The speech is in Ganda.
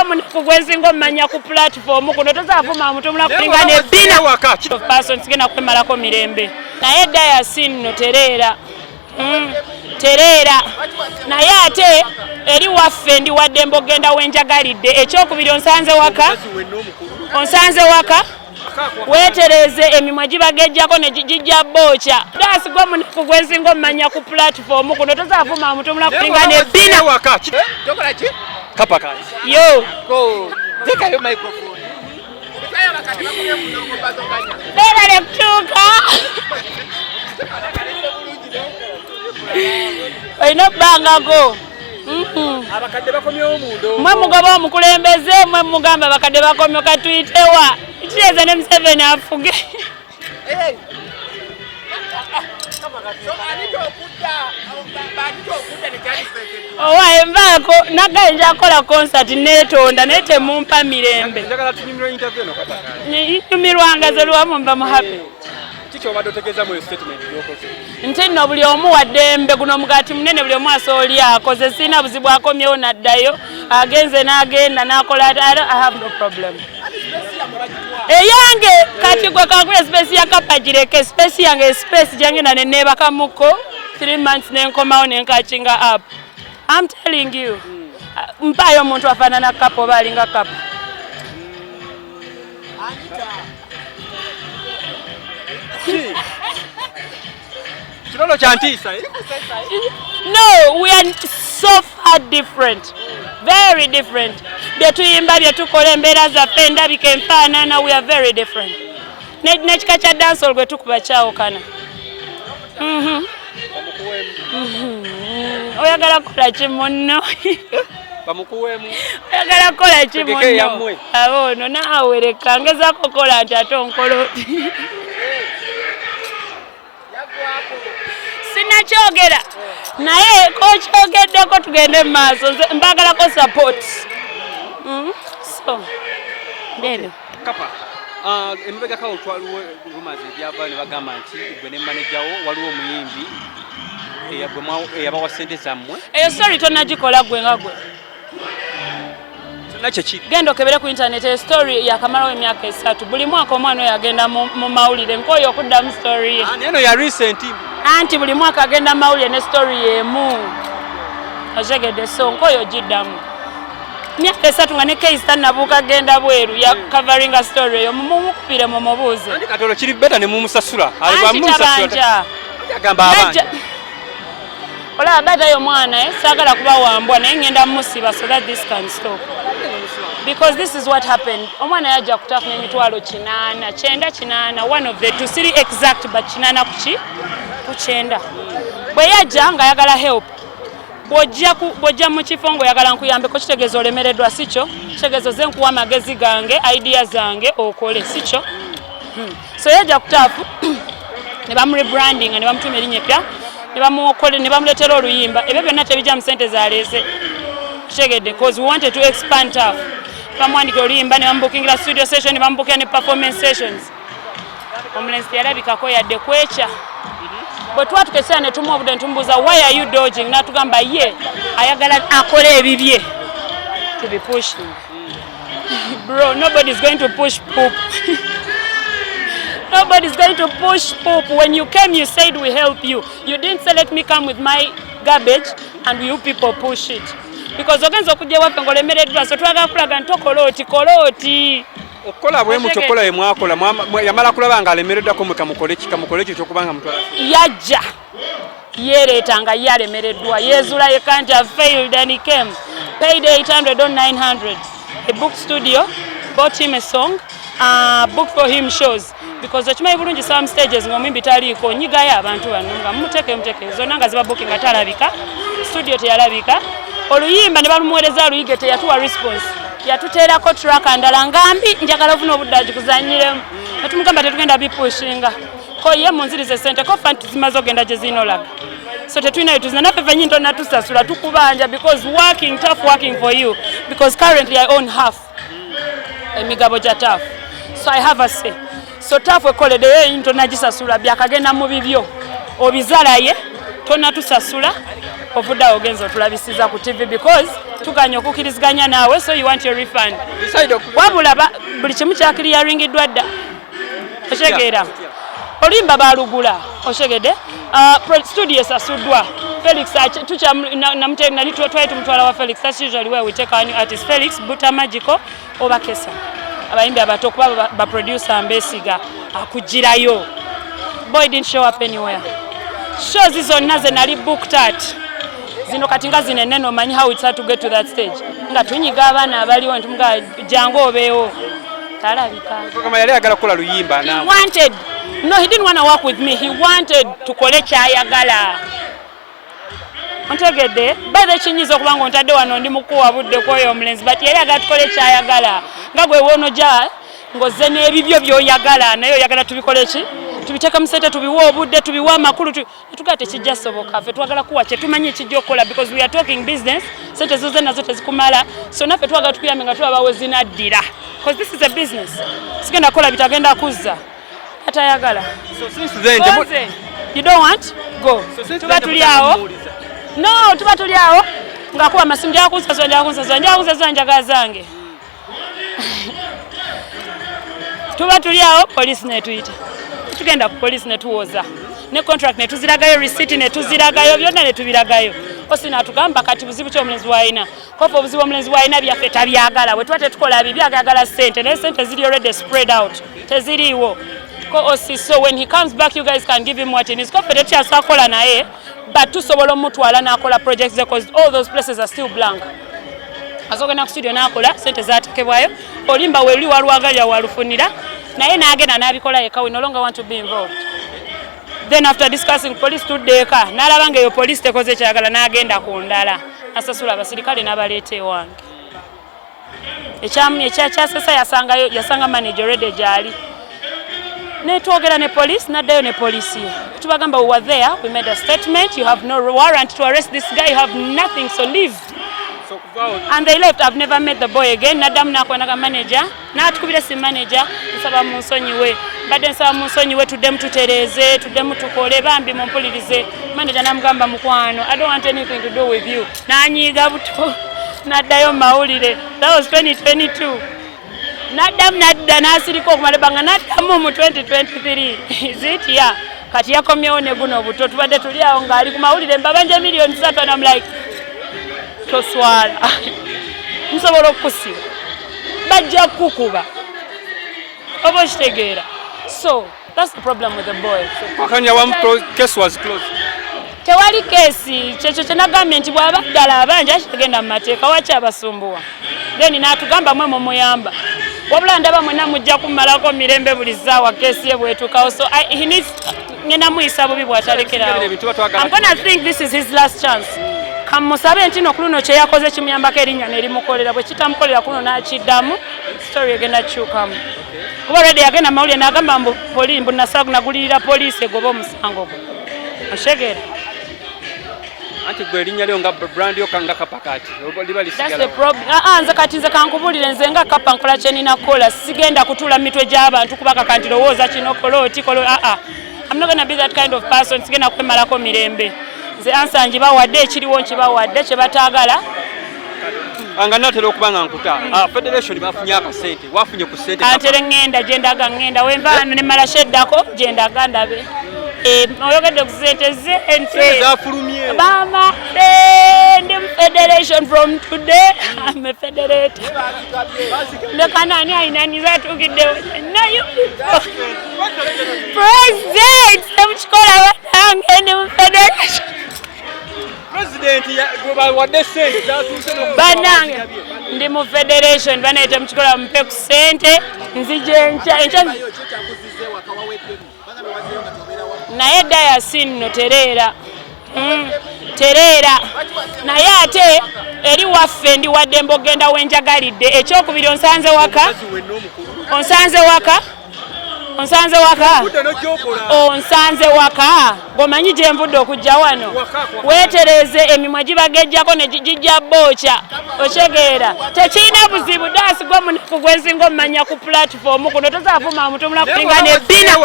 gwo munaku gwensinga omanya ku platform kuno tozaavuma mutumula kulinga ne bina person sigenda kwemalako mirembe naye dayasin no tereera tereera naye ate eri waffe ndi wadde mbogenda wenjagalidde ekyokubiri onsanze waka weetereze emimwa gibagejjako ne gijja bookya daasi gwo munaku gwensinga omanya ku platform kuno tozaavuma mutumula kulinga ne bina Kapa kai. Yo. Go. Take your microphone. Bera leptuka. Oina banga go. Abakadde bakomye omundo. Mwe mugoba omukulembeze mwe mugamba bakadde bakomye katuyitewa. Icheze ne Museveni afuge. Hey. Owa embako nagainja akola concert netonda nete mumpa mirembe. Njagala tunyumirwa interview no Kapa. Nyumirwanga zalwamu mba mu happy. Kiki obadde otegeeza mu statement yokoze? Nti nno buli omu waddembe guno mugati munene buli omu asooli akoze sina buzibu akomyewo naddayo agenze n'agenda n'akola I have no problem. Eyange kati gwe kakule space ya Kapa gireke space yange space jange na nenebaka muko 3 months nenkomawo nenkachinga up. I'm telling you. Mpayo omuntu afaanana Kapa oba alinga Kapa. Kirolo kyantiisa. No, we are so far different. Very different. Byetuyimba byetukola embeera zaffe endabika enfaanana, we are very different. Nekika kya dancehall gwe tukuba kyawukana. Oyagala kola ki munno? Bamukuweemu. Oyagala kola ki munno? Abono naawe leka ngezaako kola nti ate onkola oti. Sinakyogera naye kokyogeddeko tugende mu maaso mbagalako support. So ndero Kapa emibega kawo twaliwo rumaze byava ne bagamba nti gwe ne manager wo waliwo omuyimbi eyabawa ssente zammwe. Eyo story tonagikola gwe nga gwe. Genda okebere ku internet story yakamalawo emyaka 3 buli mwaka omwana oyo agenda mu mawulire nkoyo okuddamu story ye. Eno ya recent anti buli mwaka agenda mawulire ne story yemu ojegedde so nkoyo giddamu myaka 3 nga ne case tanabuuka agenda bweru ya covering a story eyo mumukupire mu mubuuze andi katolo kiri beta ne mumusasula alibamusasula agamba abanja ola beta yo mwana sagala kuba wambwa naye ngenda musiba so that this can stop. Because this is what happened. Omwana yaja kutafuna emitwalo 9 one of the two siri exact but 9 kuchenda. Bwe yaja nga yagala help. Bwojja mu kifongo yagala nkuyambe ko kitegezo olemereddwa sicho. Kitegezo ze nkuwa magezi gange, idea zange okole sicho. So yaja kutafu ne bamu branding ne bamutuma erinnya pya. Ne bamukole ne bamuletera oluyimba. Ebyo byonna tebijja mu sente zalese. Kitegedde because we wanted to expand tough. Bamwandika oluyimba ne bamubukingira studio session ne bamubukira ne performance sessions. Omulenzi yalabikako yadde kwecha. Bwe twatukesera ne tumuwa obudde tumbuuza why are you dodging n'atugamba ye ayagala akole ebibye to be pushing. Bro, nobody is going to push poop. Nobody is going to push poop. When you came you said we help you. You didn't say let me come with my garbage and you people push it. Because ogenza okujja waffe ngolemereddwa so twagala kulaga ntokola oti okola bwe mu chokola ye mwakola yamala kulaba nga alemereddwako mukamukole kyo kubanga mutwala yajja yereetanga yalemereddwa yezula ye can't have failed and he came paid 800 or 900 a book studio bought him a song book for him shows because okimanyi bulungi some stages ng'omwimbi taliiko nyigayo abantu bano nga mumuteeke zonna nga ziba booking nga talabika studio teyalabika oluyimba ne balumuweereza luyige teyatuwa response yatuteerako track ndala ngambi njagala ofuna obuddaji kuzanyiremu natumugamba tetugenda bipushinga ko ye munzirize sente ko fanti zimaze ogenda gye zinolaga so tetulina yetuzina naffe fenyi ntona tusasula tukubanja because tough working for you because currently I own half emigabo gya tough so I have a say so tough ekoledde ntona gisasula byakagenda mu bibyo obizalaye tona tusasula ovuddawo ogenza otulabisiza ku TV because tuganya okukkiriziganya naawe, so you want your refund. Wabula buli kimu kyakiriyaringiddwa dda. Otegeera oluyimba baalugula otegedde studio esasuddwa Felix nali twali tumutwala wa Felix. That's usually where we take our new artist Felix Buta Magical oba Kesa abayimbi abato okuba baproducer Mbesiga akugirayo. Boy didn't show up anywhere. Shows zonna ze nali booked at zino kati nga zinene omanyi how it's hard to get to that stage nga tunyiga abaana abaliwo ntumuga jangu obeewo talabika. Kama yali agala kukola luyimba na wanted. No, he didn't want to work with me. He wanted to kole kyayagala. Ontegedde bade kinyiza okuba nga ontadde wano ndi mukuwa budde kwoyo omulenzi but yali agala tukole kyayagala nga gwe wono ja ngozze n'ebibyo by'oyagala naye oyagala tubikole ki tubiteeka mu ssente tubiwa obudde tubiwa amakulu tugaa tekijja soboka ffe twagala kuwa kye tumanyi ekijja okukola because we are talking business ssente zoze nazo tezikumala so naffe twagala tukuyambe nga tulaba we zinaddira because this is a business sigenda kukola bitagenda kuzza atayagala. So since then you don't want go tuba tuli awo no tuba tuli awo ngakuwa amasimu njakunsazwa njagala zange tuba tuli awo police netuyita tugenda ku police netuwoza ne contract netuziragayo receipt netuziragayo byonna netubiragayo kosi natugamba kati buzibu ky'omulenzi wayina kofa obuzibu omulenzi wayina byaffe tabyagala bwe tuba tetukola byagala ssente naye ssente ziri already spread out teziriiwo ko osi so when he comes back you guys can give him what he needs ko ffe tetyasakola naye but tusobola omutwala n'akola projects because all those places are still blank. Azogenda ku studio n'akola ssente zaatekebwayo olimba weli walwagalya walufunira naye n'agenda n'abikola yekka we no longer want to be involved. Then after discussing police tuddeeka n'alaba ng'eyo police tekoze kyagala n'agenda ku ndala nasasula abasirikale n'abaleeta ewange. Ekyasesa yasanga manager already gyali netwogera ne police n'addayo ne police tubagamba we were there, we made a statement, you have no warrant to arrest this guy, you have nothing, so leave. And they left. I've never met the boy again. Nadam nakwanaga manager. Na tukubira si manager. Nsaba munsonyiwe. Badde nsaba munsonyiwe tudemu tutereze, tudemu tukole bambi mumpulirize. Manager namugamba mukwano. I don't want anything to do with you. Nanyiga buto. Naddayo mawulire. That was 2022. Nadam nadda nasiriko okumalebanga naddamu mu 2023. Is it yeah? Kati yakomyewo ne guno buto tubadde tuli awo ng'ali ku mawulire mbabanja million 3 and I'm like toswala nsobola okusiba bajja kukuba oba kitegeera. So that's the problem with the boy. Case was closed. Tewali kesi kyekyo kyenagambye nti bw'aba ddala abanja kigenda mu mateeka waki abasumbuwa then n'atugamba mwe mumuyamba wabula ndaba mwena mujja kumalako mirembe buli zzaawa kesi ye bwetuukawo so he needs ngenda muyisa bubi bw'atalekerawo. I'm gonna think this is his last chance. Kamusabe ntino kuluno kye yakoze kimuyambako erinnya nerimukolera bwe kitamukolera kuno n'akiddamu story egenda kyukamu kuba already yagenda mawulire n'agamba mbu nasagu nagulirira poliisi egoba omusango gwe oshegera anti gwe erinnya lyo nga brand yo kanga Kapa kati liba lisigala. That's the problem. Nze kati nze kankubulire nze nga Kapa nkola kye nina kukola sigenda kutula mitwe gy'abantu kubaka kanti lowooza kino kolo tikolo I'm not gonna be that kind of person sigenda kwemalako mirembe. Nze ansangi bawadde ekiriwo nkibawadde kye bataagala anga natera okubanga nkuta federation bafunye akasente wafunye ku sente antere ngenda gyendaga ngenda wenva ne mala sheddako gyendaga ndabe oyogedde ku sente zente zafulumye mama ndi federation from today I'm a federator lekanani ainani zatukidde no you president semchikola wange ndi federation President ya wadde sente zatuse no banange ndi mu federation banaite mchikola mpe ku sente nzije encha naye dayasin no terera terera naye ate eri waffe ndi wadde mbogenda wenjagalidde ekyokubiri onsanze waka onsanze waka gomanyi gye nvudde okujja wano weetereze emimwa gibagejjako ne gijja booca okyegeera tekirina buzibu daasi gwe munaku gwensinga omumanya ku platform kuno tozaavuma mutumula kulinga ne bina